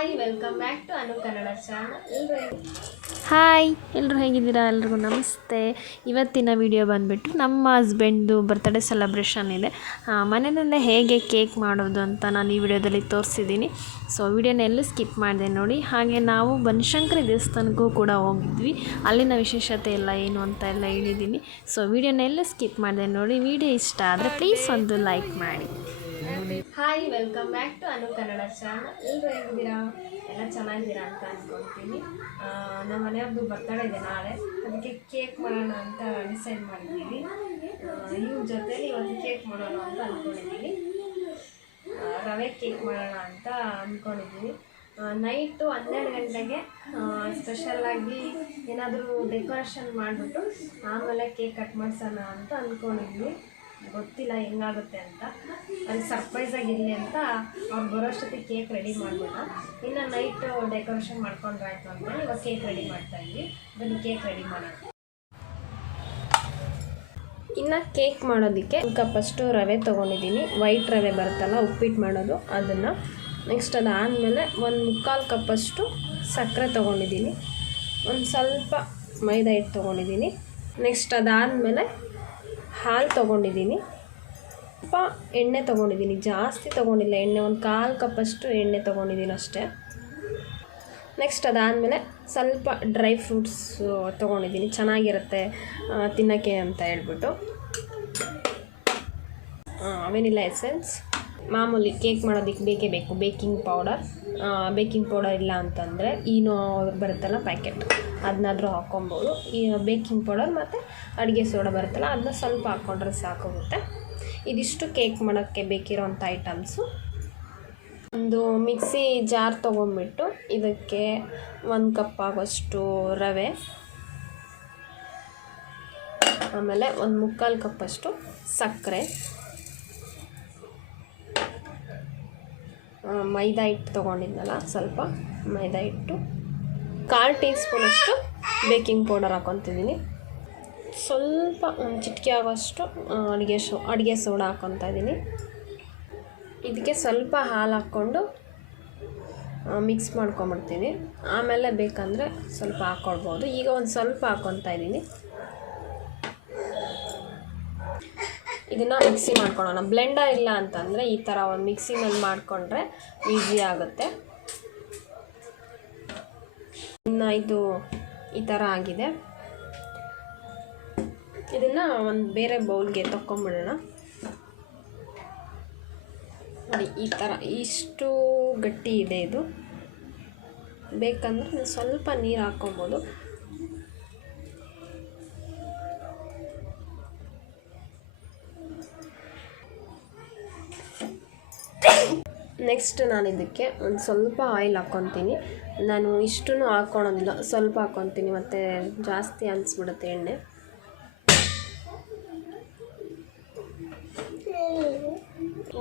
Hi welcome back ಎಲ್ಲರೂ ಹೇಗಿದ್ದೀರಾ? ಎಲ್ರಿಗೂ ನಮಸ್ತೆ. ಇವತ್ತಿನ ವಿಡಿಯೋ ಬಂದುಬಿಟ್ಟು ನಮ್ಮ ಹಸ್ಬೆಂಡ್ದು ಬರ್ತ್ಡೇ ಸೆಲೆಬ್ರೇಷನ್ ಇದೆ. ಮನೆಯಲ್ಲೇ ಹೇಗೆ ಕೇಕ್ ಮಾಡೋದು ಅಂತ ನಾನು ಈ ವಿಡಿಯೋದಲ್ಲಿ ತೋರಿಸಿದ್ದೀನಿ. ಸೊ ವಿಡಿಯೋನ ಎಲ್ಲೂ ಸ್ಕಿಪ್ ಮಾಡಿದೆ ನೋಡಿ. ಹಾಗೆ ನಾವು ಬನಶಂಕರಿ ದೇವಸ್ಥಾನಕ್ಕೂ ಕೂಡ ಹೋಗಿದ್ವಿ. ಅಲ್ಲಿನ ವಿಶೇಷತೆ ಎಲ್ಲ ಏನು ಅಂತ ಎಲ್ಲ ಹೇಳಿದ್ದೀನಿ. ಸೊ ವಿಡಿಯೋನ ಎಲ್ಲೂ ಸ್ಕಿಪ್ ಮಾಡಿದೆ ನೋಡಿ. ವಿಡಿಯೋ ಇಷ್ಟ ಆದರೆ ಪ್ಲೀಸ್ ಒಂದು ಲೈಕ್ ಮಾಡಿ. Hi welcome back to Anu Kannada channel ಎಲ್ಲರೂ ಹೇಗಿದ್ದೀರಾ? ಎಲ್ಲ ಚೆನ್ನಾಗಿದ್ದೀರಾ ಅಂತ ಅನ್ಕೊಂತೀನಿ. ನಮ್ಮ ಮನೆಯವ್ರದ್ದು ಬರ್ತಡೇ ಇದೆ ನಾಳೆ. ಅದಕ್ಕೆ ಕೇಕ್ ಮಾಡೋಣ ಅಂತ ಡಿಸೈಡ್ ಮಾಡಿದ್ದೀವಿ ಇವ್ರ ಜೊತೆಲಿ ಇವತ್ತು ಕೇಕ್ ಮಾಡೋಣ ಅಂತ ಅಂದ್ಕೊಂಡಿದ್ದೀನಿ ರವೆ ಕೇಕ್ ಮಾಡೋಣ ಅಂತ ಅಂದ್ಕೊಂಡಿದ್ದೀನಿ ನೈಟು ಹನ್ನೆರಡು ಗಂಟೆಗೆ ಸ್ಪೆಷಲ್ಲಾಗಿ ಏನಾದರೂ ಡೆಕೋರೇಷನ್ ಮಾಡಿಬಿಟ್ಟು ಆಮೇಲೆ ಕೇಕ್ ಕಟ್ ಮಾಡಿಸೋಣ ಅಂತ ಅಂದ್ಕೊಂಡಿದ್ವಿ ಗೊತ್ತಿಲ್ಲ ಹೆಂಗಾಗುತ್ತೆ ಅಂತ, ಅಲ್ಲಿ ಸರ್ಪ್ರೈಸ್ ಆಗಿರಲಿ ಅಂತ ಅವ್ರು ಬರೋಷ್ಟೊತ್ತಿಗೆ ಕೇಕ್ ರೆಡಿ ಮಾಡಬೇಡ ಇನ್ನು ನೈಟ್ ಡೆಕೋರೇಷನ್ ಮಾಡ್ಕೊಂಡ್ರೆ ಆಯಿತು ಅಂತ ಇವಾಗ ಕೇಕ್ ರೆಡಿ ಮಾಡ್ತಾ ಇದ್ವಿ. ಬನ್ನಿ ಕೇಕ್ ರೆಡಿ ಮಾಡೋಣ. ಇನ್ನು ಕೇಕ್ ಮಾಡೋದಕ್ಕೆ ಈಗ ಫಸ್ಟು ರವೆ ತೊಗೊಂಡಿದ್ದೀನಿ. ವೈಟ್ ರವೆ ಬರುತ್ತಲ್ಲ, ಉಪ್ಪಿಟ್ಟು ಮಾಡೋದು, ಅದನ್ನು ನೆಕ್ಸ್ಟ್ ಅದಾದಮೇಲೆ ಒಂದು ಮುಕ್ಕಾಲು ಕಪ್ಪಷ್ಟು ಸಕ್ಕರೆ ತೊಗೊಂಡಿದ್ದೀನಿ. ಒಂದು ಸ್ವಲ್ಪ ಮೈದಾ ಹಿಟ್ಟು ತೊಗೊಂಡಿದ್ದೀನಿ. ನೆಕ್ಸ್ಟ್ ಅದಾದಮೇಲೆ ಹಾಲು ತೊಗೊಂಡಿದ್ದೀನಿ. ಸ್ವಲ್ಪ ಎಣ್ಣೆ ತೊಗೊಂಡಿದ್ದೀನಿ. ಜಾಸ್ತಿ ತೊಗೊಂಡಿಲ್ಲ. ಎಣ್ಣೆ ಒಂದು ಕಾಲು ಕಪ್ಪಷ್ಟು ಎಣ್ಣೆ ತೊಗೊಂಡಿದ್ದೀನಿ ಅಷ್ಟೇ. ನೆಕ್ಸ್ಟ್ ಅದಾದಮೇಲೆ ಸ್ವಲ್ಪ ಡ್ರೈ ಫ್ರೂಟ್ಸು ತೊಗೊಂಡಿದ್ದೀನಿ. ಚೆನ್ನಾಗಿರುತ್ತೆ ತಿನ್ನೋಕ್ಕೆ ಅಂತ ಹೇಳ್ಬಿಟ್ಟು. ವೆನಿಲಾ ಎಸೆನ್ಸ್ ಮಾಮೂಲಿ ಕೇಕ್ ಮಾಡೋದಕ್ಕೆ ಬೇಕೇ ಬೇಕು. ಬೇಕಿಂಗ್ ಪೌಡರ್ ಬೇಕಿಂಗ್ ಪೌಡರ್ ಇಲ್ಲ ಅಂತಂದರೆ ಈನೋ ಬರುತ್ತಲ್ಲ ಪ್ಯಾಕೆಟ್. ಅದನ್ನಾದರೂ ಹಾಕ್ಕೊಬೋದು. ಈ, ಬೇಕಿಂಗ್ ಪೌಡರ್ ಮತ್ತು ಅಡುಗೆ ಸೋಡಾ ಬರುತ್ತಲ್ಲ ಅದನ್ನ ಸ್ವಲ್ಪ ಹಾಕ್ಕೊಂಡ್ರೆ ಸಾಕಾಗುತ್ತೆ ಇದಿಷ್ಟು ಕೇಕ್ ಮಾಡೋಕ್ಕೆ ಬೇಕಿರೋಂಥ ಐಟಮ್ಸು. ಒಂದು ಮಿಕ್ಸಿ ಜಾರ್ ತೊಗೊಂಬಿಟ್ಟು ಇದಕ್ಕೆ ಒಂದು ಕಪ್ ಆಗೋಷ್ಟು ರವೆ, ಆಮೇಲೆ ಒಂದು ಮುಕ್ಕಾಲು ಕಪ್ಪಷ್ಟು ಸಕ್ಕರೆ ಮೈದಾ ಹಿಟ್ಟು ತೊಗೊಂಡಿದ್ನಲ್ಲ, ಸ್ವಲ್ಪ ಮೈದಾ ಹಿಟ್ಟು. ಕಾಲು ಟೀ ಸ್ಪೂನಷ್ಟು ಬೇಕಿಂಗ್ ಪೌಡರ್ ಹಾಕ್ಕೊತಿದ್ದೀನಿ ಸ್ವಲ್ಪ ಒಂದು ಚಿಟಿಕೆ ಆಗೋಷ್ಟು ಅಡುಗೆ ಶೋ ಅಡುಗೆ ಸೋಡಾ ಹಾಕ್ಕೊತಾ ಇದ್ದೀನಿ ಇದಕ್ಕೆ ಸ್ವಲ್ಪ ಹಾಲು ಹಾಕ್ಕೊಂಡು ಮಿಕ್ಸ್ ಮಾಡ್ಕೊಂಬಿಡ್ತೀನಿ. ಆಮೇಲೆ ಬೇಕಂದರೆ ಸ್ವಲ್ಪ ಹಾಕ್ಕೊಳ್ಬೋದು ಈಗ ಒಂದು ಸ್ವಲ್ಪ ಹಾಕ್ಕೊತಾ ಇದ್ದೀನಿ ಇದನ್ನು ಮಿಕ್ಸಿ ಮಾಡ್ಕೊಳ್ಳೋಣ ಬ್ಲೆಂಡ ಇಲ್ಲ ಅಂತಂದರೆ ಈ ಥರ ಒಂದು ಮಿಕ್ಸಿನಲ್ಲಿ ಮಾಡಿಕೊಂಡ್ರೆ ಈಸಿ ಆಗುತ್ತೆ. ಇನ್ನು ಇದು ಈ ಥರ ಆಗಿದೆ. ಇದನ್ನು ಒಂದು ಬೇರೆ ಬೌಲ್ಗೆ ತಗೊಂಬಿಡೋಣ ನೋಡಿ, ಈ ಥರ ಇಷ್ಟು ಗಟ್ಟಿ ಇದೆ ಇದು. ಬೇಕಂದರೆ ಸ್ವಲ್ಪ ನೀರು ಹಾಕ್ಕೊಬೋದು. ನೆಕ್ಸ್ಟ್ ನಾನು ಇದಕ್ಕೆ ಒಂದು ಸ್ವಲ್ಪ ಆಯಿಲ್ ಹಾಕ್ಕೊತೀನಿ ನಾನು ಇಷ್ಟೂ ಹಾಕ್ಕೊಳೋದಿಲ್ಲ ಸ್ವಲ್ಪ ಹಾಕ್ಕೊತೀನಿ ಮತ್ತು ಜಾಸ್ತಿ ಅನಿಸ್ಬಿಡುತ್ತೆ ಎಣ್ಣೆ.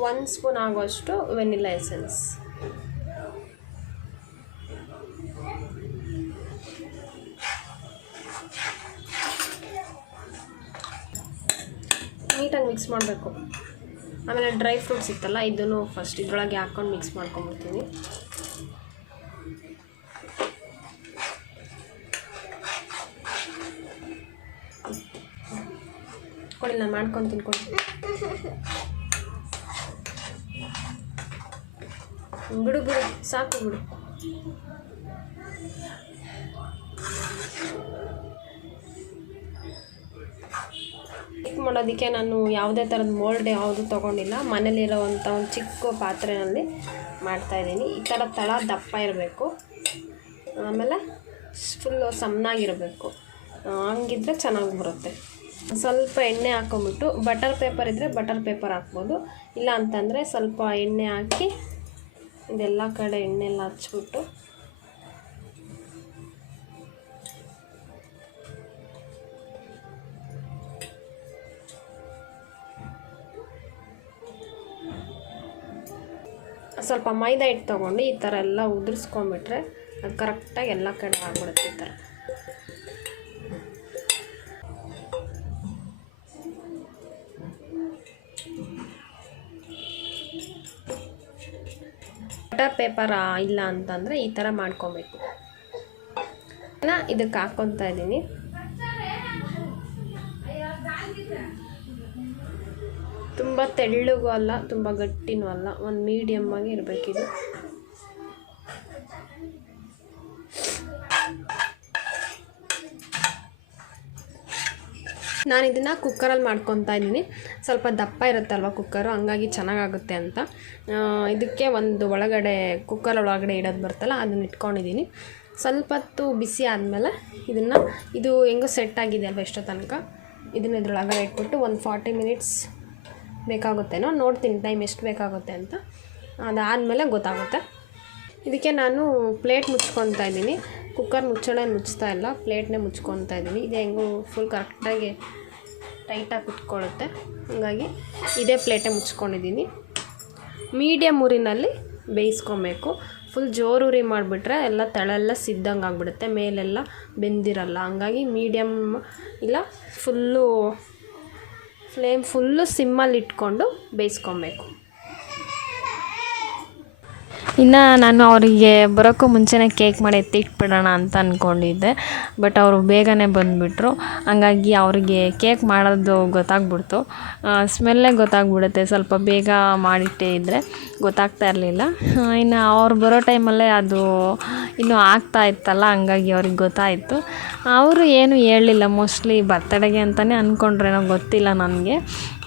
ಒಂದು ಸ್ಪೂನ್ ಆಗೋಷ್ಟು ವೆನಿಲಾ ಎಸೆನ್ಸ್ ನೀಟಾಗಿ ಮಿಕ್ಸ್ ಮಾಡಬೇಕು. ಆಮೇಲೆ ಡ್ರೈ ಫ್ರೂಟ್ಸ್ ಇತ್ತಲ್ಲ, ಇದನ್ನು ಫಸ್ಟ್ ಇದ್ರೊಳಗೆ ಹಾಕ್ಕೊಂಡು ಮಿಕ್ಸ್ ಮಾಡ್ಕೊಂಬಿಡ್ತೀನಿ ಕೊಡಿ, ನಾನು ಮಾಡ್ಕೊಂಡು ತಿನ್ಕೊಡಿ ಬಿಡು ಬಿಡು, ಸಾಕು ಬಿಡು. ಕೇಕ್ ಮಾಡೋದಕ್ಕೆ ನಾನು ಯಾವುದೇ ಥರದ ಮೋಲ್ಡ್ ಯಾವುದು ತೊಗೊಂಡಿಲ್ಲ. ಮನೇಲಿರೋವಂಥ ಒಂದು ಚಿಕ್ಕ ಪಾತ್ರೆಯಲ್ಲಿ ಮಾಡ್ತಾಯಿದ್ದೀನಿ ಈ ಥರ ತಳ ದಪ್ಪ ಇರಬೇಕು. ಆಮೇಲೆ ಫುಲ್ಲು ಸಣ್ಣಾಗಿರಬೇಕು. ಹಂಗಿದ್ರೆ ಚೆನ್ನಾಗಿ ಬರುತ್ತೆ. ಸ್ವಲ್ಪ ಎಣ್ಣೆ ಹಾಕೊಂಬಿಟ್ಟು ಬಟರ್ ಪೇಪರ್ ಇದ್ದರೆ ಬಟರ್ ಪೇಪರ್ ಹಾಕ್ಬೋದು. ಇಲ್ಲ ಅಂತಂದರೆ ಸ್ವಲ್ಪ ಎಣ್ಣೆ ಹಾಕಿ ಇದೆಲ್ಲ ಕಡೆ ಎಣ್ಣೆ ಎಲ್ಲ ಹಚ್ಬಿಟ್ಟು ಸ್ವಲ್ಪ ಮೈದಾ ಹಿಟ್ಟು ತೊಗೊಂಡು ಈ ಥರ ಎಲ್ಲ ಉದುರಿಸ್ಕೊಂಬಿಟ್ರೆ ಅದು ಕರೆಕ್ಟಾಗಿ ಎಲ್ಲ ಕಡೆ ಆಗ್ಬಿಡುತ್ತೆ ಈ ಥರ. ಬಟರ್ ಪೇಪರ್ ಇಲ್ಲ ಅಂತಂದರೆ ಈ ಥರ ಮಾಡ್ಕೊಬೇಕು. ಇದಕ್ಕೆ ಹಾಕ್ಕೊತಾ ಇದ್ದೀನಿ. ತುಂಬ ತೆಳ್ಳಗೂ ಅಲ್ಲ, ತುಂಬ ಗಟ್ಟಿನೂ ಅಲ್ಲ. ಒಂದು ಮೀಡಿಯಮ್ ಆಗಿ ಇರಬೇಕಿದು. ನಾನು ಇದನ್ನು ಕುಕ್ಕರಲ್ಲಿ ಮಾಡ್ಕೊತಾ ಇದ್ದೀನಿ. ಸ್ವಲ್ಪ ದಪ್ಪ ಇರುತ್ತಲ್ವ ಕುಕ್ಕರು ಹಂಗಾಗಿ ಚೆನ್ನಾಗಾಗುತ್ತೆ ಅಂತ. ಇದಕ್ಕೆ ಒಂದು ಒಳಗಡೆ ಕುಕ್ಕರ್ ಒಳಗಡೆ ಇಡೋದು ಬರ್ತಲ್ಲ, ಅದನ್ನ ಇಟ್ಕೊಂಡಿದ್ದೀನಿ. ಸ್ವಲ್ಪ ಹೊತ್ತು ಬಿಸಿ ಆದಮೇಲೆ ಇದನ್ನು, ಇದು ಹೆಂಗೋ ಸೆಟ್ ಆಗಿದೆ ಅಲ್ವ ಎಷ್ಟೋ ತನಕ? ಇದನ್ನ ಇದ್ರೊಳಗಡೆ ಇಟ್ಬಿಟ್ಟು ಒಂದು ಫಾರ್ಟಿ ಮಿನಿಟ್ಸ್ ಬೇಕಾಗುತ್ತೇನೋ, ನೋಡ್ತೀನಿ ಟೈಮ್ ಎಷ್ಟು ಬೇಕಾಗುತ್ತೆ ಅಂತ. ಅದಾದಮೇಲೆ ಗೊತ್ತಾಗುತ್ತೆ. ಇದಕ್ಕೆ ನಾನು ಪ್ಲೇಟ್ ಮುಚ್ಕೊತಾ ಇದ್ದೀನಿ. ಕುಕ್ಕರ್ ಮುಚ್ಚಳ ಮುಚ್ತಾ ಇಲ್ಲ ಪ್ಲೇಟ್ನೇ ಮುಚ್ಕೊತಾ ಇದ್ದೀನಿ. ಇದು ಹೆಂಗೂ ಫುಲ್ ಕರೆಕ್ಟಾಗಿ ಟೈಟಾಗಿ ಕುತ್ಕೊಳ್ಳುತ್ತೆ. ಹಾಗಾಗಿ ಇದೇ ಪ್ಲೇಟೇ ಮುಚ್ಕೊಂಡಿದ್ದೀನಿ. ಮೀಡಿಯಮ್ ಊರಿನಲ್ಲಿ ಬೇಯಿಸ್ಕೊಬೇಕು. ಫುಲ್ ಜೋರು ಉರಿ ಮಾಡಿಬಿಟ್ರೆ ಎಲ್ಲ ತಳೆಲ್ಲ ಸಿದ್ದಂಗೆ ಆಗಿಬಿಡುತ್ತೆ ಮೇಲೆಲ್ಲ ಬೆಂದಿರಲ್ಲ. ಹಂಗಾಗಿ ಮೀಡಿಯಮ್ ಇಲ್ಲ ಫುಲ್ಲು ಫ್ಲೇಮ್ ಫುಲ್ಲು ಸಿಮ್ಮಲ್ಲಿ ಇಟ್ಕೊಂಡು ಬೇಯಿಸ್ಕೊಬೇಕು ಇನ್ನು ನಾನು ಅವರಿಗೆ ಬರೋಕ್ಕೂ ಮುಂಚೆನೇ ಕೇಕ್ ಮಾಡಿ ಎತ್ತಿಟ್ಬಿಡೋಣ ಅಂತ ಅಂದ್ಕೊಂಡಿದ್ದೆ ಬಟ್ ಅವರು ಬೇಗನೆ ಬಂದುಬಿಟ್ರು. ಹಂಗಾಗಿ ಅವರಿಗೆ ಕೇಕ್ ಮಾಡೋದು ಗೊತ್ತಾಗ್ಬಿಡ್ತು. ಸ್ಮೆಲ್ಲೇ ಗೊತ್ತಾಗ್ಬಿಡುತ್ತೆ. ಸ್ವಲ್ಪ ಬೇಗ ಮಾಡಿಟ್ಟೇ ಇದ್ದರೆ ಗೊತ್ತಾಗ್ತಾ ಇರಲಿಲ್ಲ. ಇನ್ನು ಅವ್ರು ಬರೋ ಟೈಮಲ್ಲೇ ಅದು ಇನ್ನೂ ಆಗ್ತಾ ಇತ್ತಲ್ಲ, ಹಂಗಾಗಿ ಅವ್ರಿಗೆ ಗೊತ್ತಾಯಿತು. ಅವರು ಏನು ಹೇಳಲಿಲ್ಲ. ಮೋಸ್ಟ್ಲಿ ಬರ್ತಡೆಗೆ ಅಂತಲೇ ಅಂದ್ಕೊಂಡ್ರೇನೋ ಗೊತ್ತಿಲ್ಲ ನನಗೆ.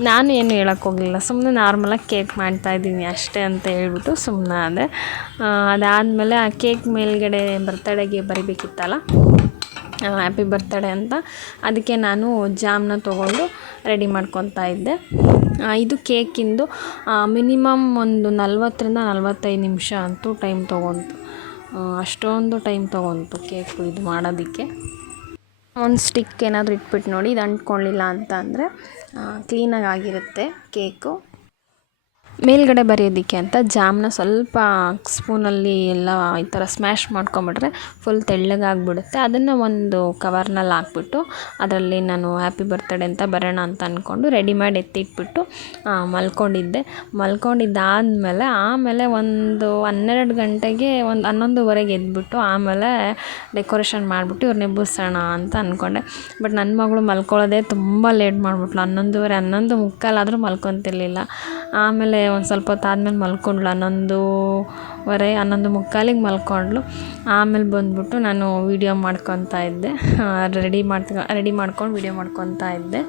ನಾನು ಏನು ಹೇಳೋಕ್ಕೆ ಹೋಗಲಿಲ್ಲ. ಸುಮ್ಮನೆ ನಾರ್ಮಲಾಗಿ ಕೇಕ್ ಮಾಡ್ತಾಯಿದ್ದೀನಿ ಅಷ್ಟೇ ಅಂತ ಹೇಳ್ಬಿಟ್ಟು ಸುಮ್ಮನೆ ಅದೇ ಅದಾದಮೇಲೆ ಆ ಕೇಕ್ ಮೇಲ್ಗಡೆ ಬರ್ತಡೇಗೆ ಬರಿಬೇಕಿತ್ತಲ್ಲ? ಹ್ಯಾಪಿ ಬರ್ತಡೇ ಅಂತ. ಅದಕ್ಕೆ ನಾನು ಜಾಮ್ನ ತೊಗೊಂಡು ರೆಡಿ ಮಾಡ್ಕೊತಾ ಇದ್ದೆ. ಇದು ಕೇಕಿಂದು ಮಿನಿಮಮ್ ಒಂದು ನಲ್ವತ್ತರಿಂದ ನಲ್ವತ್ತೈದು ನಿಮಿಷ ಅಂತೂ ಟೈಮ್ ತೊಗೊಂತು. ಅಷ್ಟೊಂದು ಟೈಮ್ ತೊಗೊಂತು ಕೇಕು ಇದು ಮಾಡೋದಕ್ಕೆ. ಒಂದು ಸ್ಟಿಕ್ ಏನಾದರೂ ಇಟ್ಬಿಟ್ಟು ನೋಡಿ ಇದು ಅಂಟ್ಕೊಳ್ಳಿಲ್ಲ ಅಂತ ಅಂದರೆ ಕ್ಲೀನಾಗಿ ಆಗಿರುತ್ತೆ ಕೇಕು ಮೇಲ್ಗಡೆ ಬರೆಯೋದಕ್ಕೆ ಅಂತ ಜಾಮ್ನ ಸ್ವಲ್ಪ ಸ್ಪೂನಲ್ಲಿ ಎಲ್ಲ ಈ ಥರ ಸ್ಮ್ಯಾಶ್ ಮಾಡ್ಕೊಂಬಿಟ್ರೆ ಫುಲ್ ತೆಳ್ಳಗಾಗ್ಬಿಡುತ್ತೆ. ಅದನ್ನು ಒಂದು ಕವರ್ನಲ್ಲಿ ಹಾಕ್ಬಿಟ್ಟು ಅದರಲ್ಲಿ ನಾನು ಹ್ಯಾಪಿ ಬರ್ತಡೇ ಅಂತ ಬರೋಣ ಅಂತ ಅಂದ್ಕೊಂಡು ರೆಡಿ ಮಾಡಿ ಎತ್ತಿಟ್ಬಿಟ್ಟು ಮಲ್ಕೊಂಡಿದ್ದೆ. ಮಲ್ಕೊಂಡಿದ್ದಾದಮೇಲೆ ಆಮೇಲೆ ಒಂದು ಹನ್ನೆರಡು ಗಂಟೆಗೆ ಒಂದು ಹನ್ನೊಂದುವರೆಗೆ ಎದ್ದುಬಿಟ್ಟು ಆಮೇಲೆ ಡೆಕೋರೇಷನ್ ಮಾಡಿಬಿಟ್ಟು ಇವ್ರನ್ನ ಎಬ್ಬಿಸೋಣ ಅಂತ ಅಂದ್ಕೊಂಡೆ ಬಟ್ ನನ್ನ ಮಗಳು ಮಲ್ಕೊಳ್ಳೋದೇ ತುಂಬ ಲೇಟ್ ಮಾಡಿಬಿಟ್ಲು. ಹನ್ನೊಂದುವರೆ, ಹನ್ನೊಂದು ಮುಕ್ಕಾಲಾದರೂ ಮಲ್ಕೊತಿರ್ಲಿಲ್ಲ. ಆಮೇಲೆ ಒಂದು ಸ್ವಲ್ಪ ಹೊತ್ತು ಆದಮೇಲೆ ಮಲ್ಕೊಂಡ್ಳು. ಹನ್ನೊಂದುವರೆ, ಹನ್ನೊಂದು ಮುಕ್ಕಾಲಿಗೆ ಮಲ್ಕೊಂಡ್ಳು. ಆಮೇಲೆ ಬಂದುಬಿಟ್ಟು ನಾನು ವೀಡಿಯೋ ಮಾಡ್ಕೊತಾ ಇದ್ದೆ. ರೆಡಿ ಮಾಡ್ತಾ ರೆಡಿ ಮಾಡ್ಕೊಂಡು ವೀಡಿಯೋ ಮಾಡ್ಕೊತಾ ಇದ್ದೆ.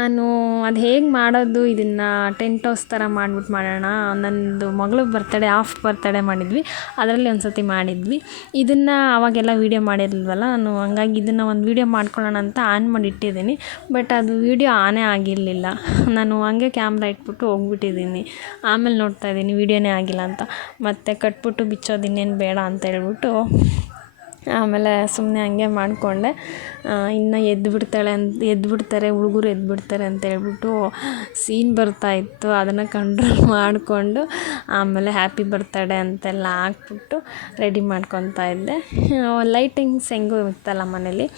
ನಾನು ಅದು ಹೇಗೆ ಮಾಡೋದು ಇದನ್ನು ಟೆಂಟ್ ಹೌಸ್ ಥರ ಮಾಡ್ಬಿಟ್ಟು ಮಾಡೋಣ. ನನ್ನದು ಮಗಳು ಬರ್ತಡೇ ಆಫ್ ಬರ್ತಡೇ ಮಾಡಿದ್ವಿ. ಅದರಲ್ಲಿ ಒಂದು ಸತಿ ಮಾಡಿದ್ವಿ. ಇದನ್ನು ಅವಾಗೆಲ್ಲ ವೀಡಿಯೋ ಮಾಡಿರಲ್ವಲ್ಲ ನಾನು ಹಂಗಾಗಿ ಇದನ್ನು ಒಂದು ವೀಡಿಯೋ ಮಾಡ್ಕೊಳ್ಳೋಣ ಅಂತ ಆನ್ ಮಾಡಿ ಇಟ್ಟಿದ್ದೀನಿ. ಬಟ್ ಅದು ವೀಡಿಯೋ ಆನೇ ಆಗಿರಲಿಲ್ಲ. ನಾನು ಹಂಗೆ ಕ್ಯಾಮ್ರಾ ಇಟ್ಬಿಟ್ಟು ಹೋಗ್ಬಿಟ್ಟಿದ್ದೀನಿ. ಆಮೇಲೆ ನೋಡ್ತಾ ಇದ್ದೀನಿ ವೀಡಿಯೋನೇ ಆಗಿಲ್ಲ ಅಂತ. ಮತ್ತೆ ಕಟ್ಬಿಟ್ಟು ಬಿಚ್ಚೋದು ಇನ್ನೇನು ಬೇಡ ಅಂತ ಹೇಳ್ಬಿಟ್ಟು ಆಮೇಲೆ ಸುಮ್ಮನೆ ಹಂಗೆ ಮಾಡಿಕೊಂಡೆ. ಇನ್ನು ಎದ್ದು ಬಿಡ್ತಾಳೆ ಅಂತ ಎದ್ದು ಬಿಡ್ತಾರೆ, ಹುಡುಗರು ಎದ್ದು ಬಿಡ್ತಾರೆ ಅಂತ ಹೇಳ್ಬಿಟ್ಟು ಸೀನ್ ಬರ್ತಾಯಿತ್ತು ಅದನ್ನು ಕಂಟ್ರೋಲ್ ಮಾಡಿಕೊಂಡು ಆಮೇಲೆ ಹ್ಯಾಪಿ ಬರ್ತಡೇ ಅಂತೆಲ್ಲ ಹಾಕ್ಬಿಟ್ಟು ರೆಡಿ ಮಾಡ್ಕೊತಾ ಇದ್ದೆ. ಲೈಟಿಂಗ್ಸ್ ಹೆಂಗೂ ಇತ್ತಲ್ಲ ಮನೇಲಿ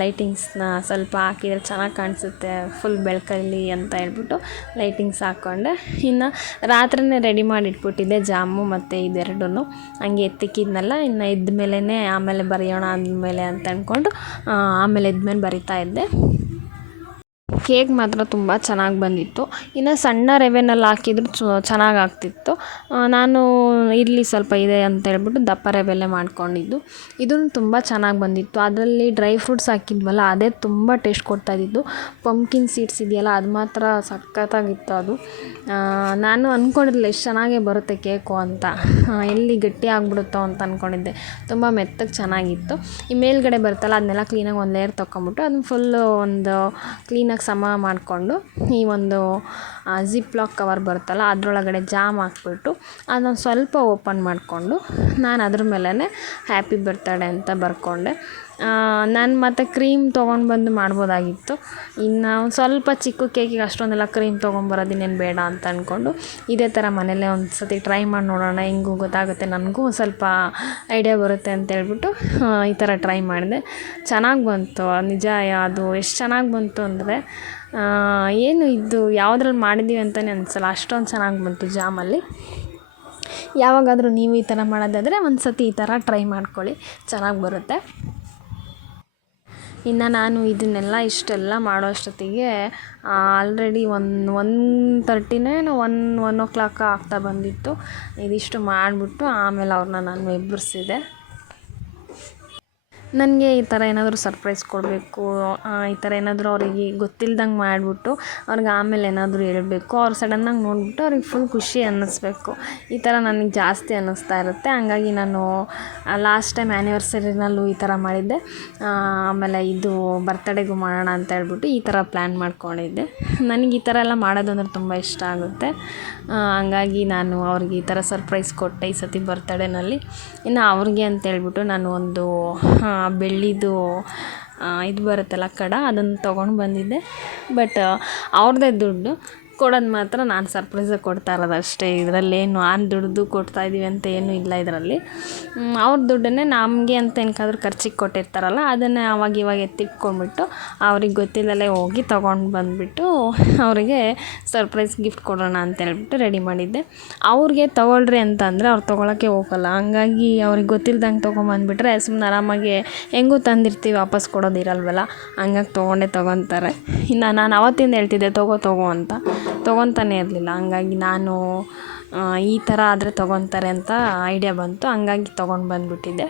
ಲೈಟಿಂಗ್ಸ್ನ ಸ್ವಲ್ಪ ಹಾಕಿದರೆ ಚೆನ್ನಾಗಿ ಕಾಣಿಸುತ್ತೆ ಫುಲ್ ಬೆಳಕಲ್ಲಿ ಅಂತ ಹೇಳ್ಬಿಟ್ಟು ಲೈಟಿಂಗ್ಸ್ ಹಾಕ್ಕೊಂಡೆ. ಇನ್ನು ರಾತ್ರಿನೇ ರೆಡಿ ಮಾಡಿ ಇಟ್ಬಿಟ್ಟಿದ್ದೆ ಜಾಮು ಮತ್ತು ಇದೆರಡೂ ಹಂಗೆ ಎತ್ತಿಕ್ಕಿದ್ನಲ್ಲ, ಇನ್ನು ಎದ್ದ ಮೇಲೇ ಆಮೇಲೆ ಬರೆಯೋಣ ಅಂದಮೇಲೆ ಅಂತ ಅಂದ್ಕೊಂಡು ಆಮೇಲೆ ಇದ್ದ ಎದ್ಮೇಲೆ ಬರಿತಾ ಇದ್ದೆ. ಕೇಕ್ ಮಾತ್ರ ತುಂಬ ಚೆನ್ನಾಗಿ ಬಂದಿತ್ತು. ಇನ್ನು ಸಣ್ಣ ರವೆನಲ್ಲಿ ಹಾಕಿದ್ರು ಚು, ಚೆನ್ನಾಗಿ ಆಗ್ತಿತ್ತು. ನಾನು ಇರಲಿ ಸ್ವಲ್ಪ ಇದೆ ಅಂತ ಹೇಳ್ಬಿಟ್ಟು ದಪ್ಪ ರವೆಲ್ಲೇ ಮಾಡ್ಕೊಂಡಿದ್ದು. ಇದನ್ನು ತುಂಬ ಚೆನ್ನಾಗಿ ಬಂದಿತ್ತು. ಅದರಲ್ಲಿ ಡ್ರೈ ಫ್ರೂಟ್ಸ್ ಹಾಕಿದ್ವಲ್ಲ, ಅದೇ ತುಂಬ ಟೇಸ್ಟ್ ಕೊಡ್ತಾ ಇದ್ದಿದ್ದು. ಪಂಪ್ಕಿನ್ ಸೀಡ್ಸ್ ಇದೆಯಲ್ಲ, ಅದು ಮಾತ್ರ ಸಖತ್ತಾಗಿತ್ತು ಅದು. ನಾನು ಅಂದ್ಕೊಂಡಿರಲಿಲ್ಲ ಎಷ್ಟು ಚೆನ್ನಾಗೇ ಬರುತ್ತೆ ಕೇಕು ಅಂತ. ಎಲ್ಲಿ ಗಟ್ಟಿ ಆಗಿಬಿಡುತ್ತೋ ಅಂತ ಅಂದ್ಕೊಂಡಿದ್ದೆ ತುಂಬ ಮೆತ್ತಗೆ ಚೆನ್ನಾಗಿತ್ತು. ಈ ಮೇಲ್ಗಡೆ ಬರುತ್ತಲ್ಲ, ಅದನ್ನೆಲ್ಲ ಕ್ಲೀನಾಗಿ ಒಂದು ಲೇಯರ್ ತೊಗೊಂಬಿಟ್ಟು ಅದನ್ನ ಫುಲ್ಲು ಒಂದು ಕ್ಲೀನಾಗಿ ಸಮ ಮಾಡಿಕೊಂಡು ಈ ಒಂದು ಜಿಪ್ ಲಾಕ್ ಕವರ್ ಬರುತ್ತಲ್ಲ, ಅದರೊಳಗಡೆ ಜಾಮ್ ಹಾಕ್ಬಿಟ್ಟು ಅದನ್ನು ಸ್ವಲ್ಪ ಓಪನ್ ಮಾಡಿಕೊಂಡು ನಾನು ಅದ್ರ ಮೇಲೇ ಹ್ಯಾಪಿ ಬರ್ತಡೇ ಅಂತ ಬರ್ಕೊಂಡೆ. ನಾನು ಮತ್ತು ಕ್ರೀಮ್ ತೊಗೊಂಡು ಬಂದು ಮಾಡ್ಬೋದಾಗಿತ್ತು. ಇನ್ನು ಸ್ವಲ್ಪ ಚಿಕ್ಕ ಕೇಕಿಗೆ ಅಷ್ಟೊಂದೆಲ್ಲ ಕ್ರೀಮ್ ತೊಗೊಂಬರೋದಿನ್ನೇನು ಬೇಡ ಅಂತ ಅಂದ್ಕೊಂಡು ಇದೇ ಥರ ಮನೇಲೇ ಒಂದು ಸತಿ ಟ್ರೈ ಮಾಡಿ ನೋಡೋಣ, ಹೆಂಗೂ ಗೊತ್ತಾಗುತ್ತೆ ನನಗೂ ಸ್ವಲ್ಪ ಐಡಿಯಾ ಬರುತ್ತೆ ಅಂತ ಹೇಳ್ಬಿಟ್ಟು ಈ ಥರ ಟ್ರೈ ಮಾಡಿದೆ. ಚೆನ್ನಾಗಿ ಬಂತು, ನಿಜ, ಅದು ಎಷ್ಟು ಚೆನ್ನಾಗಿ ಬಂತು ಅಂದರೆ ಏನು ಇದು ಯಾವುದ್ರಲ್ಲಿ ಮಾಡಿದ್ದೀವಿ ಅಂತಲೇ ಅನಿಸಲ್ಲ. ಅಷ್ಟೊಂದು ಚೆನ್ನಾಗಿ ಬಂತು ಜಾಮಲ್ಲಿ. ಯಾವಾಗಾದರೂ ನೀವು ಈ ಥರ ಮಾಡೋದಾದರೆ ಒಂದು ಸತಿ ಈ ಥರ ಟ್ರೈ ಮಾಡ್ಕೊಳ್ಳಿ. ಚೆನ್ನಾಗಿ ಬರುತ್ತೆ. ಇನ್ನು ನಾನು ಇದನ್ನೆಲ್ಲ ಇಷ್ಟೆಲ್ಲ ಮಾಡೋ ಅಷ್ಟೊತ್ತಿಗೆ ಆಲ್ರೆಡಿ ಒನ್ ಒನ್ ತರ್ಟಿನೇ ಒನ್ ಒನ್ ಓ ಕ್ಲಾಕ್ ಆಗ್ತಾ ಬಂದಿತ್ತು. ಇದಿಷ್ಟು ಮಾಡಿಬಿಟ್ಟು ಆಮೇಲೆ ಅವ್ರನ್ನ ನಾನು ಎಬ್ಬರಿಸಿದೆ. ನನಗೆ ಈ ಥರ ಏನಾದರೂ ಸರ್ಪ್ರೈಸ್ ಕೊಡಬೇಕು ಈ ಥರ ಏನಾದರೂ ಅವರಿಗೆ ಗೊತ್ತಿಲ್ದಂಗೆ ಮಾಡಿಬಿಟ್ಟು ಅವ್ರಿಗೆ ಆಮೇಲೆ ಏನಾದರೂ ಹೇಳ್ಬೇಕು, ಅವ್ರು ಸಡನ್ನಾಗಿ ನೋಡಿಬಿಟ್ಟು ಅವ್ರಿಗೆ ಫುಲ್ ಖುಷಿ ಅನ್ನಿಸ್ಬೇಕು. ಈ ಥರ ನನಗೆ ಜಾಸ್ತಿ ಅನ್ನಿಸ್ತಾ ಇರುತ್ತೆ. ಹಂಗಾಗಿ ನಾನು ಲಾಸ್ಟ್ ಟೈಮ್ ಆ್ಯನಿವರ್ಸರಿನಲ್ಲೂ ಈ ಥರ ಮಾಡಿದ್ದೆ. ಆಮೇಲೆ ಇದು ಬರ್ತಡೇಗೂ ಮಾಡೋಣ ಅಂತ ಹೇಳ್ಬಿಟ್ಟು ಈ ಥರ ಪ್ಲ್ಯಾನ್ ಮಾಡ್ಕೊಂಡಿದ್ದೆ. ನನಗೆ ಈ ಥರ ಎಲ್ಲ ಮಾಡೋದು ಅಂದ್ರೆ ತುಂಬ ಇಷ್ಟ ಆಗುತ್ತೆ. ಹಂಗಾಗಿ ನಾನು ಅವ್ರಿಗೆ ಈ ಥರ ಸರ್ಪ್ರೈಸ್ ಕೊಟ್ಟೆ ಈ ಸತಿ ಬರ್ತಡೇನಲ್ಲಿ ಇನ್ನು ಅವ್ರಿಗೆ ಅಂತ ಹೇಳ್ಬಿಟ್ಟು ನಾನು ಒಂದು ಬೆಳ್ಳಿದು ಇದು ಬರುತ್ತಲ್ಲ ಕಡ ಅದನ್ನು ತೊಗೊಂಡು ಬಂದಿದ್ದೆ. ಬಟ್ ಅವ್ರದ್ದೇ ದುಡ್ಡು. ಕೊಡೋದು ಮಾತ್ರ ನಾನು ಸರ್ಪ್ರೈಸಾಗಿ ಕೊಡ್ತಾ ಇರೋದು ಅಷ್ಟೇ. ಇದರಲ್ಲೇನು ನಾನು ದುಡ್ದು ಕೊಡ್ತಾ ಇದ್ದೀವಿ ಅಂತ ಏನೂ ಇಲ್ಲ ಇದರಲ್ಲಿ. ಅವ್ರ ದುಡ್ಡನ್ನೇ ನಮಗೆ ಅಂತ ಏನಕ್ಕಾದ್ರೂ ಖರ್ಚಿಗೆ ಕೊಟ್ಟಿರ್ತಾರಲ್ಲ, ಅದನ್ನೇ ಅವಾಗ ಇವಾಗ ಎತ್ತಿಟ್ಕೊಂಡ್ಬಿಟ್ಟು ಅವ್ರಿಗೆ ಗೊತ್ತಿಲ್ಲದೆ ಹೋಗಿ ತೊಗೊಂಡು ಬಂದುಬಿಟ್ಟು ಅವರಿಗೆ ಸರ್ಪ್ರೈಸ್ ಗಿಫ್ಟ್ ಕೊಡೋಣ ಅಂತ ಹೇಳ್ಬಿಟ್ಟು ರೆಡಿ ಮಾಡಿದ್ದೆ. ಅವ್ರಿಗೆ ತೊಗೊಳ್ರಿ ಅಂತ ಅಂದರೆ ಅವ್ರು ತೊಗೊಳಕ್ಕೆ ಹೋಗಲ್ಲ. ಹಂಗಾಗಿ ಅವ್ರಿಗೆ ಗೊತ್ತಿಲ್ದಂಗೆ ತೊಗೊಂಬಂದ್ಬಿಟ್ರೆ ಸುಮ್ಮನೆ ಆರಾಮಾಗಿ ಹೆಂಗೂ ತಂದಿರ್ತೀವಿ, ವಾಪಸ್ ಕೊಡೋದಿರಲ್ವಲ್ಲ ಹಂಗಾಗಿ ತೊಗೊಂಡೇ ತೊಗೊತಾರೆ. ಇನ್ನು ನಾನು ಅವತ್ತಿಂದ ಹೇಳ್ತಿದ್ದೆ, ತೊಗೋ ತೊಗೋ ಅಂತ. ತೊಗೊತಾನೆ ಇರಲಿಲ್ಲ. ಹಂಗಾಗಿ ನಾನು ಈ ಥರ ಆದರೆ ತೊಗೊತಾರೆ ಅಂತ ಐಡಿಯಾ ಬಂತು. ಹಂಗಾಗಿ ತೊಗೊಂಡು ಬಂದುಬಿಟ್ಟಿದ್ದೆ.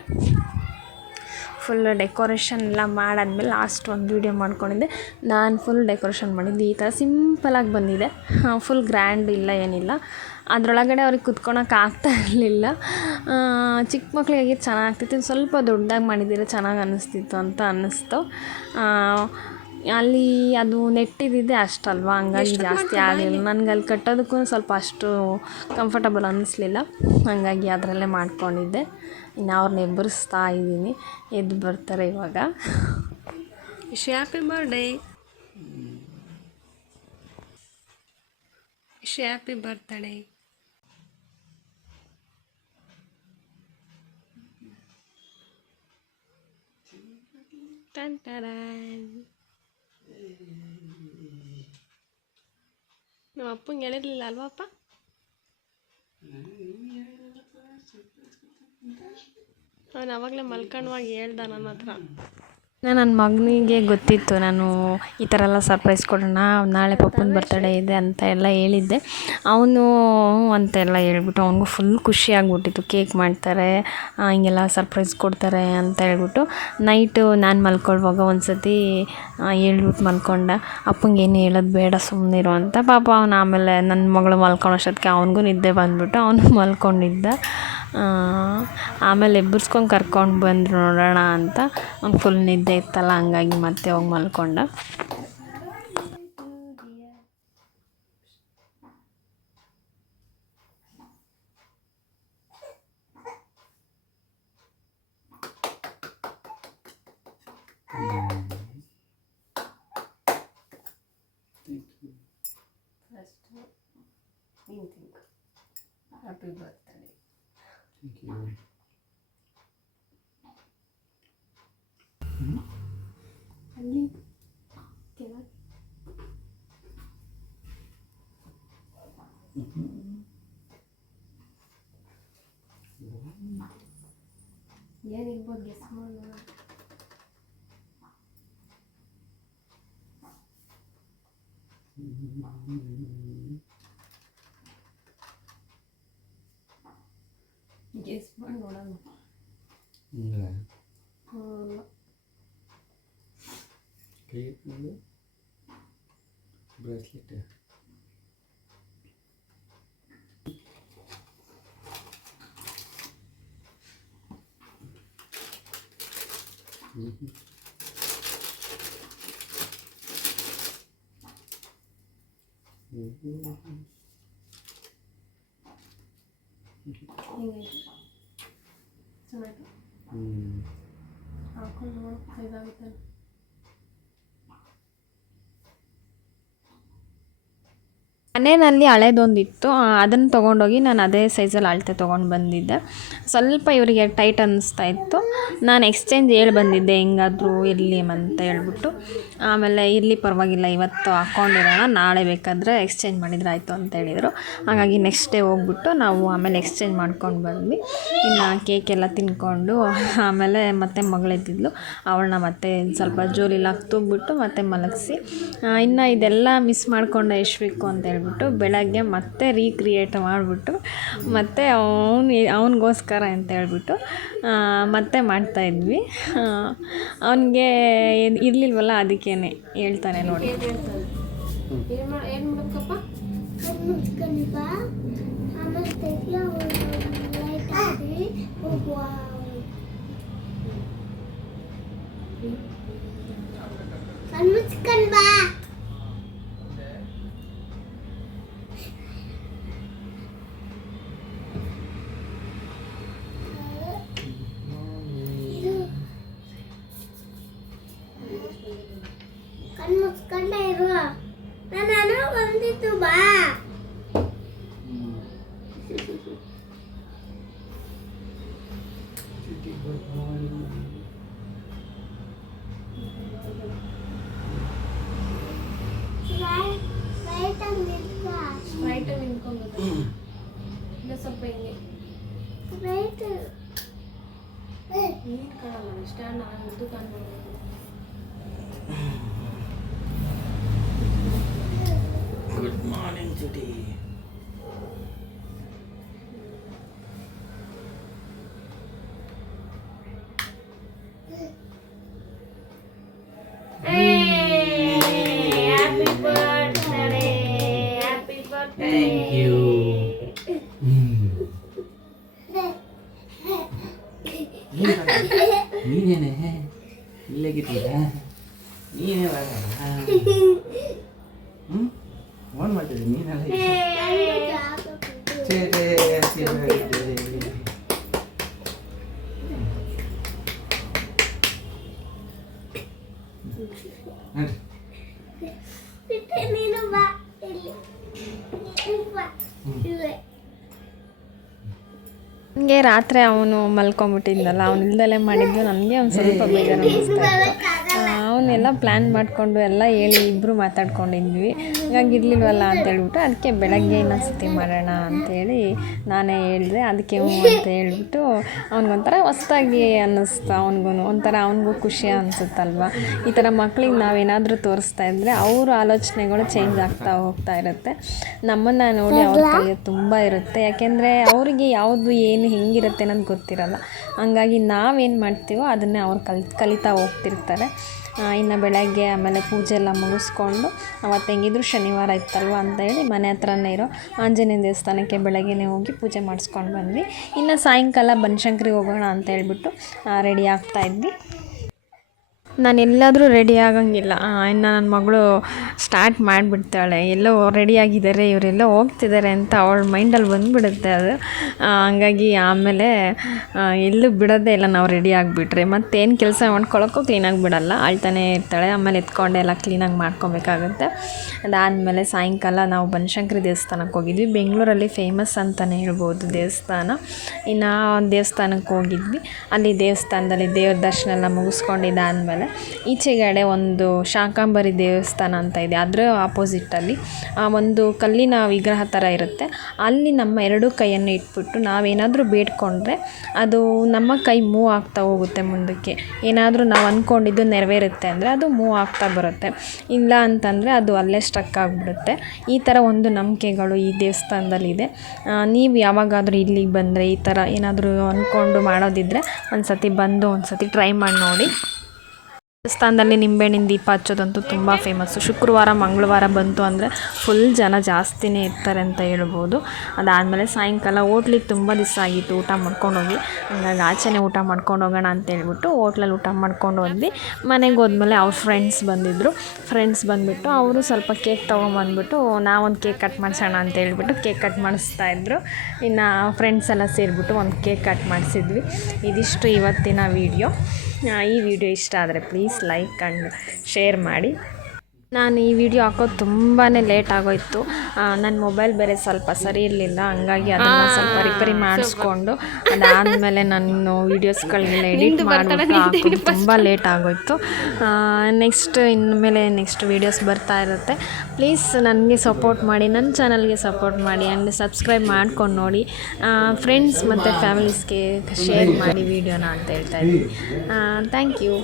ಫುಲ್ ಡೆಕೋರೇಷನ್ ಎಲ್ಲ ಮಾಡಾದ್ಮೇಲೆ ಲಾಸ್ಟ್ ಒಂದು ವೀಡಿಯೋ ಮಾಡ್ಕೊಂಡಿದ್ದೆ. ನಾನು ಫುಲ್ ಡೆಕೋರೇಷನ್ ಮಾಡಿದ್ದು ಈ ಥರ ಸಿಂಪಲಾಗಿ ಬಂದಿದೆ. ಫುಲ್ ಗ್ರ್ಯಾಂಡ್ ಇಲ್ಲ, ಏನಿಲ್ಲ. ಅದರೊಳಗಡೆ ಅವ್ರಿಗೆ ಕುತ್ಕೊಳಕ್ಕೆ ಆಗ್ತಾ ಇರಲಿಲ್ಲ. ಚಿಕ್ಕ ಮಕ್ಕಳಿಗೆ ಚೆನ್ನಾಗ್ತಿತ್ತು ಸ್ವಲ್ಪ ದೊಡ್ಡದಾಗಿ ಮಾಡಿದ್ದೀರ ಚೆನ್ನಾಗಿ ಅನ್ನಿಸ್ತಿತ್ತು ಅಂತ ಅನ್ನಿಸ್ತು. ಅಲ್ಲಿ ಅದು ನೆಟ್ಟಿದ್ದಿದ್ದೆ ಅಷ್ಟಲ್ವಾ? ಹಂಗಾಗಿ ಜಾಸ್ತಿ ಆಗಲಿಲ್ಲ ನನಗೆ ಅಲ್ಲಿ ಕಟ್ಟೋದಕ್ಕೂ ಸ್ವಲ್ಪ ಅಷ್ಟು ಕಂಫರ್ಟಬಲ್ ಅನ್ನಿಸ್ಲಿಲ್ಲ ಹಾಗಾಗಿ ಅದರಲ್ಲೇ ಮಾಡ್ಕೊಂಡಿದ್ದೆ. ಇನ್ನು ಅವ್ರನ್ನ ಎಬ್ಬರಿಸ್ತಾ ಇದ್ದೀನಿ. ಎದ್ದು ಬರ್ತಾರೆ ಇವಾಗ. ಇಶ್ ಹ್ಯಾಪಿ ಬರ್ಡೇ. ಇಶ್ ಹ್ಯಾಪಿ ಬರ್ತ್ಡೇ. ಟನ್ ಟಡನ್. ನಮ್ಮ ಅಪ್ಪಂಗೆ ಹೇಳಿರ್ಲಿಲ್ಲ ಅಲ್ವಾ ಅಪ್ಪ? ಅವನು ಅವಾಗಲೇ ಮಲ್ಕೊಂಡವಾಗ ಹೇಳ್ದ ನನ್ನ ಹತ್ರ. ನನ್ನ ಮಗನಿಗೆ ಗೊತ್ತಿತ್ತು, ನಾನು ಈ ಥರ ಎಲ್ಲ ಸರ್ಪ್ರೈಸ್ ಕೊಡೋಣ ನಾಳೆ ಪಪ್ಪನ ಬರ್ತಡೇ ಇದೆ ಅಂತ ಎಲ್ಲ ಹೇಳಿದ್ದೆ. ಅವನು ಅಂತೆಲ್ಲ ಹೇಳ್ಬಿಟ್ಟು, ಅವನಿಗೂ ಫುಲ್ ಖುಷಿ ಆಗಿಬಿಟ್ಟಿತ್ತು ಕೇಕ್ ಮಾಡ್ತಾರೆ ಹೀಗೆಲ್ಲ ಸರ್ಪ್ರೈಸ್ ಕೊಡ್ತಾರೆ ಅಂತ ಹೇಳ್ಬಿಟ್ಟು. ನೈಟು ನಾನು ಮಲ್ಕೊಳ್ಳುವಾಗ ಒಂದು ಸತಿ ಹೇಳ್ಬಿಟ್ಟು ಮಲ್ಕೊಂಡ, ಅಪ್ಪಂಗೆ ಏನು ಹೇಳೋದು ಬೇಡ ಸುಮ್ಮನಿರು ಅಂತ. ಪಾಪ ಅವನು ಆಮೇಲೆ ನನ್ನ ಮಗಳು ಮಲ್ಕೊಂಡು ಅಷ್ಟೊತ್ತಿಗೆ ಅವನಿಗೂ ನಿದ್ದೆ ಬಂದುಬಿಟ್ಟು, ಅವನು ಮಲ್ಕೊಂಡಿದ್ದ. ಆಮೇಲೆ ಎಬ್ಬರಿಸ್ಕೊಂಡು ಕರ್ಕೊಂಡು ಬಂದರು ನೋಡೋಣ ಅಂತ ಅವ್ನು ಫುಲ್ ನಿದ್ದೆ ಇತ್ತಲ್ಲ, ಹಂಗಾಗಿ ಮತ್ತೆ ಹೋಗಿ ಮಲ್ಕೊಂಡ. Happy birthday Thank you. ya ini buat Я не. Mm-hmm. ಅಲ್ಲಿ ಕೆಳಗೆ ಏನಿರ್ಬೋದು ಗೆಸ್ ಮಾಡೋಣ ಗೆಸ್ ಮಾಡಿ ನೋಡೋಣ ಇಲ್ಲ ಹ್ಮ್. ಕೈ ಎತ್ಕೊಂಡು ಬ್ರೇಸ್ಲೆಟ್ ಹಿಂಗೈತೆ ಚೆನ್ನಾಗಿ ಹ್ಞೂ ಹಾಕೊಂಡು ನೋಡು ಇದಾಗುತ್ತೆ ಮನೆಯಲ್ಲಿ ಹಳೇದೊಂದಿತ್ತು. ಅದನ್ನು ತೊಗೊಂಡೋಗಿ ನಾನು ಅದೇ ಸೈಜಲ್ಲಿ ಅಳತೆ ತೊಗೊಂಡು ಬಂದಿದ್ದೆ. ಸ್ವಲ್ಪ ಇವರಿಗೆ ಟೈಟ್ ಅನ್ನಿಸ್ತಾ ಇತ್ತು. ನಾನು ಎಕ್ಸ್ಚೇಂಜ್ ಹೇಳಿ ಬಂದಿದ್ದೆ, ಹೆಂಗಾದರೂ ಇರಲಿ ಅಂತ ಹೇಳ್ಬಿಟ್ಟು. ಆಮೇಲೆ, ಇರಲಿ, ಪರವಾಗಿಲ್ಲ, ಇವತ್ತು ಹಾಕ್ಕೊಂಡಿರೋಣ ನಾಳೆ ಬೇಕಾದರೆ ಎಕ್ಸ್ಚೇಂಜ್ ಮಾಡಿದ್ರೆ ಆಯಿತು ಅಂತ ಹೇಳಿದರು. ಹಾಗಾಗಿ ನೆಕ್ಸ್ಟ್ ಡೇ ಹೋಗ್ಬಿಟ್ಟು ನಾವು ಆಮೇಲೆ ಎಕ್ಸ್ಚೇಂಜ್ ಮಾಡ್ಕೊಂಡು ಬಂದ್ವಿ. ಇನ್ನು ಕೇಕ್ ಎಲ್ಲ ತಿನ್ಕೊಂಡು, ಆಮೇಲೆ ಮತ್ತೆ ಮಗಳಿದ್ದಿದ್ಲು. ಅವಳನ್ನ ಮತ್ತೆ ಸ್ವಲ್ಪ ಜೋಲಿಲಾಗಿ ತೂಗ್ಬಿಟ್ಟು ಮತ್ತೆ ಮಲಗಿಸಿ. ಇನ್ನು ಇದೆಲ್ಲ ಮಿಸ್ ಮಾಡ್ಕೊಂಡೆ ಯಶ್ವಿಕು ಅಂತ ಹೇಳ್ಬಿಟ್ಟು. ಬೆಳಗ್ಗೆ ಮತ್ತೆ ರೀಕ್ರಿಯೇಟ್ ಮಾಡಿಬಿಟ್ಟು ಮತ್ತೆ ಅವನು ಅವನಿಗೋಸ್ಕರ ಅಂತ ಹೇಳ್ಬಿಟ್ಟು ಮತ್ತೆ ಮಾಡ್ತಾಯಿದ್ವಿ ಅವನಿಗೆ ಇರಲಿಲ್ವಲ್ಲ ಅದಕ್ಕೇನೆ ಹೇಳ್ತಾನೆ ನೋಡಿ. ಏನು ಮಾ ಏನು ಮಾಡಬೇಕಪ್ಪ? ಮುಚ್ಕೊಂಡು ಬಾ ನಾನು ಬಂದಿತ್ತು ಬಾ ಲೈಟ್ ಆಗಿ ನಿಂತ್ಕೋ ರೈಟಾಗಿ ನಿಂತ್ಕೊಬೇಕು ಇಲ್ಲ ಸ್ವಲ್ಪ ಹಿಂಗೆ ಲೈಟ್ ನೀರು ಕಾಣಲ್ಲ ಸ್ಟ್ಯಾಂಡ್ ಇದು ಕಾಣ್ಬೋದು good morning ಚುಟಿ happy birthday happy birthday thank you ನೀನೇನೆ ಇಲ್ಲೇಗಿದ್ದೀರ ನೀನೇ ಹ್ಞೂ ಫೋನ್ ಮಾಡ್ತಿದ್ದೆ ನೀನೆಲ್ಲ ನೀನು ಬಾ ಇಲ್ಲಿ ಬಾ ಇಲ್ಲೇ ನನಗೆ ರಾತ್ರಿ ಅವನು ಮಲ್ಕೊಂಬಿಟ್ಟಿದ್ನಲ್ಲ ಅವನಿಲ್ದಲೇ ಮಾಡಿದ್ದು ನನಗೆ ಒಂದು ಸ್ವಲ್ಪ ಬೇಜಾರು ಅವನ್ನೆಲ್ಲ ಪ್ಲ್ಯಾನ್ ಮಾಡಿಕೊಂಡು ಎಲ್ಲ ಹೇಳಿ ಇಬ್ಬರು ಮಾತಾಡ್ಕೊಂಡಿದ್ವಿ. ಹಂಗಾಗಿ ಇರಲಿಲ್ವಲ್ಲ ಅಂತ ಹೇಳ್ಬಿಟ್ಟು ಅದಕ್ಕೆ ಬೆಳಗ್ಗೆ ಇನ್ನೊಂದ್ಸತಿ ಮಾಡೋಣ ಅಂತೇಳಿ ನಾನೇ ಹೇಳಿದೆ. ಅದಕ್ಕೆ ಹ್ಞೂ ಅಂತ ಹೇಳ್ಬಿಟ್ಟು ಅವ್ನಿಗೊಂಥರ ಹೊಸ್ದಾಗಿ ಅನ್ನಿಸ್ತು ಅವನಿಗೂ ಒಂಥರ ಅವನಿಗೂ ಖುಷಿ ಅನಿಸುತ್ತಲ್ವ? ಈ ಥರ ಮಕ್ಳಿಗೆ ನಾವೇನಾದರೂ ತೋರಿಸ್ತಾ ಇದ್ದರೆ ಅವ್ರ ಆಲೋಚನೆಗಳು ಚೇಂಜ್ ಆಗ್ತಾ ಹೋಗ್ತಾ ಇರುತ್ತೆ. ನಮ್ಮನ್ನು ನೋಡಿ ಅವ್ರ ಕಲಿಯೋದು ತುಂಬ ಇರುತ್ತೆ. ಯಾಕೆಂದರೆ ಅವರಿಗೆ ಯಾವುದು ಏನು ಹೆಂಗಿರುತ್ತೆ ಅನ್ನೋದು ಗೊತ್ತಿರಲ್ಲ. ಹಂಗಾಗಿ ನಾವೇನು ಮಾಡ್ತೀವೋ ಅದನ್ನೇ ಅವ್ರು ಕಲ್, ಕಲಿತಾ ಹೋಗ್ತಿರ್ತಾರೆ. ಇನ್ನು ಬೆಳಗ್ಗೆ ಆಮೇಲೆ ಪೂಜೆ ಎಲ್ಲ ಮುಗಿಸ್ಕೊಂಡು ಅವತ್ತು ಹೆಂಗಿದ್ರು ಶನಿವಾರ ಇತ್ತಲ್ವ ಅಂತ ಹೇಳಿ ಮನೆ ಹತ್ರನೇ ಇರೋ ಆಂಜನೇಯ ದೇವಸ್ಥಾನಕ್ಕೆ ಬೆಳಗ್ಗೆನೇ ಹೋಗಿ ಪೂಜೆ ಮಾಡಿಸ್ಕೊಂಡು ಬಂದ್ವಿ. ಇನ್ನು ಸಾಯಂಕಾಲ ಬನಶಂಕರಿಗೆ ಹೋಗೋಣ ಅಂತ ಹೇಳ್ಬಿಟ್ಟು ರೆಡಿ ಆಗ್ತಾ ಇದ್ವಿ. ನಾನು ಎಲ್ಲಾದರೂ ರೆಡಿ ಆಗೋಂಗಿಲ್ಲ ಇನ್ನು ನನ್ನ ಮಗಳು ಸ್ಟಾರ್ಟ್ ಮಾಡಿಬಿಡ್ತಾಳೆ. ಎಲ್ಲೋ ರೆಡಿ ಆಗಿದ್ದಾರೆ ಇವರೆಲ್ಲ ಹೋಗ್ತಿದ್ದಾರೆ ಅಂತ ಅವಳ ಮೈಂಡಲ್ಲಿ ಬಂದುಬಿಡುತ್ತೆ ಅದು. ಹಂಗಾಗಿ ಆಮೇಲೆ ಎಲ್ಲೂ ಬಿಡೋದೇ ಇಲ್ಲ ನಾವು ರೆಡಿ ಆಗಿಬಿಟ್ರೆ. ಮತ್ತೇನು ಕೆಲಸ ಮಾಡ್ಕೊಳ್ಳೋಕ್ಕೂ ಕ್ಲೀನಾಗಿ ಬಿಡಲ್ಲ. ಅಳ್ತಾನೇ ಇರ್ತಾಳೆ. ಆಮೇಲೆ ಎತ್ಕೊಂಡೆ ಎಲ್ಲ ಕ್ಲೀನಾಗಿ ಮಾಡ್ಕೊಬೇಕಾಗುತ್ತೆ. ಅದಾದಮೇಲೆ ಸಾಯಂಕಾಲ ನಾವು ಬನಶಂಕರಿ ದೇವಸ್ಥಾನಕ್ಕೆ ಹೋಗಿದ್ವಿ. ಬೆಂಗಳೂರಲ್ಲಿ ಫೇಮಸ್ ಅಂತಲೇ ಹೇಳ್ಬೋದು ದೇವಸ್ಥಾನ. ಇನ್ನು ದೇವಸ್ಥಾನಕ್ಕೆ ಹೋಗಿದ್ವಿ. ಅಲ್ಲಿ ದೇವಸ್ಥಾನದಲ್ಲಿ ದೇವ್ರ ದರ್ಶನ ಎಲ್ಲ ಮುಗಿಸ್ಕೊಂಡಿದ್ದಾದಮೇಲೆ ಈಚೆಗಡೆ ಒಂದು ಶಾಕಾಂಬರಿ ದೇವಸ್ಥಾನ ಅಂತ ಇದೆ. ಅದರ ಆಪೋಸಿಟ್ಟಲ್ಲಿ ಆ ಒಂದು ಕಲ್ಲಿನ ವಿಗ್ರಹ ಥರ ಇರುತ್ತೆ. ಅಲ್ಲಿ ನಮ್ಮ ಎರಡೂ ಕೈಯನ್ನು ಇಟ್ಬಿಟ್ಟು ನಾವೇನಾದರೂ ಬೇಡ್ಕೊಂಡ್ರೆ ಅದು ನಮ್ಮ ಕೈ ಮೂವ್ ಆಗ್ತಾ ಹೋಗುತ್ತೆ ಮುಂದಕ್ಕೆ. ಏನಾದರೂ ನಾವು ಅಂದ್ಕೊಂಡಿದ್ದು ನೆರವೇರುತ್ತೆ ಅಂದರೆ ಅದು ಮೂವ್ ಆಗ್ತಾ ಬರುತ್ತೆ. ಇಲ್ಲ ಅಂತಂದರೆ ಅದು ಅಲ್ಲೇ ಸ್ಟ್ರಕ್ ಆಗಿಬಿಡುತ್ತೆ. ಈ ಥರ ಒಂದು ನಂಬಿಕೆಗಳು ಈ ದೇವಸ್ಥಾನದಲ್ಲಿದೆ ನೀವು ಯಾವಾಗಾದರೂ ಇಲ್ಲಿಗೆ ಬಂದರೆ ಈ ಥರ ಏನಾದರೂ ಅಂದ್ಕೊಂಡು ಮಾಡೋದಿದ್ದರೆ ಒಂದು ಸತಿ ಬಂದು ಒಂದು ಸತಿ ಟ್ರೈ ಮಾಡಿ ನೋಡಿ. ದೇವಸ್ಥಾನದಲ್ಲಿ ನಿಂಬೆಹಣ್ಣಿನ ದೀಪ ಹಚ್ಚೋದಂತೂ ತುಂಬ ಫೇಮಸ್ಸು ಶುಕ್ರವಾರ, ಮಂಗಳವಾರ ಬಂತು ಅಂದರೆ ಫುಲ್ ಜನ ಜಾಸ್ತಿನೇ ಇರ್ತಾರೆ ಅಂತ ಹೇಳ್ಬೋದು. ಅದಾದಮೇಲೆ ಸಾಯಂಕಾಲ ಹೋಟ್ಲಿಗೆ ತುಂಬ ದಿವಸ ಆಗಿತ್ತು, ಊಟ ಮಾಡ್ಕೊಂಡು ಹೋಗಿ ಹಂಗಾಗಿ ಆಚೆನೇ ಊಟ ಮಾಡ್ಕೊಂಡು ಹೋಗೋಣ ಅಂತ ಹೇಳ್ಬಿಟ್ಟು ಹೋಟ್ಲಲ್ಲಿ ಊಟ ಮಾಡ್ಕೊಂಡು ಹೋದ್ವಿ. ಮನೆಗೆ ಹೋದ್ಮೇಲೆ ಅವ್ರ ಫ್ರೆಂಡ್ಸ್ ಬಂದಿದ್ದರು ಫ್ರೆಂಡ್ಸ್ ಬಂದುಬಿಟ್ಟು ಅವರು ಸ್ವಲ್ಪ ಕೇಕ್ ತೊಗೊಂಬಂದ್ಬಿಟ್ಟು, ನಾವೊಂದು ಕೇಕ್ ಕಟ್ ಮಾಡಿಸೋಣ ಅಂತ ಹೇಳ್ಬಿಟ್ಟು ಕೇಕ್ ಕಟ್ ಮಾಡಿಸ್ತಾ ಇದ್ರು. ಇನ್ನು ಫ್ರೆಂಡ್ಸ್ ಎಲ್ಲ ಸೇರಿಬಿಟ್ಟು ಒಂದು ಕೇಕ್ ಕಟ್ ಮಾಡಿಸಿದ್ವಿ. ಇದಿಷ್ಟು ಇವತ್ತಿನ ವೀಡಿಯೋ ಈ ವಿಡಿಯೋ ಇಷ್ಟ ಆದರೆ ಪ್ಲೀಸ್ ಲೈಕ್ ಆ್ಯಂಡ್ ಶೇರ್ ಮಾಡಿ. ನಾನು ಈ ವಿಡಿಯೋ ಹಾಕೋದು ತುಂಬಾ ಲೇಟ್ ಆಗೋಯ್ತು. ನನ್ನ ಮೊಬೈಲ್ ಬೇರೆ ಸ್ವಲ್ಪ ಸರಿ ಇರಲಿಲ್ಲ. ಹಂಗಾಗಿ ಅದನ್ನು ಸ್ವಲ್ಪ ರಿಪೇರಿ ಮಾಡಿಸ್ಕೊಂಡು ಅದಾದಮೇಲೆ ನಾನು ವೀಡಿಯೋಸ್ಗಳಿಗೆಲ್ಲ ಎಡಿಟ್ ಮಾಡೋದು ತುಂಬ ಲೇಟ್ ಆಗೋಯ್ತು. ನೆಕ್ಸ್ಟ್ ಇನ್ಮೇಲೆ ನೆಕ್ಸ್ಟ್ ವೀಡಿಯೋಸ್ ಬರ್ತಾ ಇರುತ್ತೆ. ಪ್ಲೀಸ್ ನನಗೆ ಸಪೋರ್ಟ್ ಮಾಡಿ ನನ್ನ ಚಾನಲ್ಗೆ ಸಪೋರ್ಟ್ ಮಾಡಿ ಆ್ಯಂಡ್ ಸಬ್ಸ್ಕ್ರೈಬ್ ಮಾಡ್ಕೊಂಡು ನೋಡಿ. ಫ್ರೆಂಡ್ಸ್ ಮತ್ತು ಫ್ಯಾಮಿಲೀಸ್ಗೆ ಶೇರ್ ಮಾಡಿ ವೀಡಿಯೋನ ಅಂತ ಹೇಳ್ತಾ ಇದ್ದೀನಿ. Thank you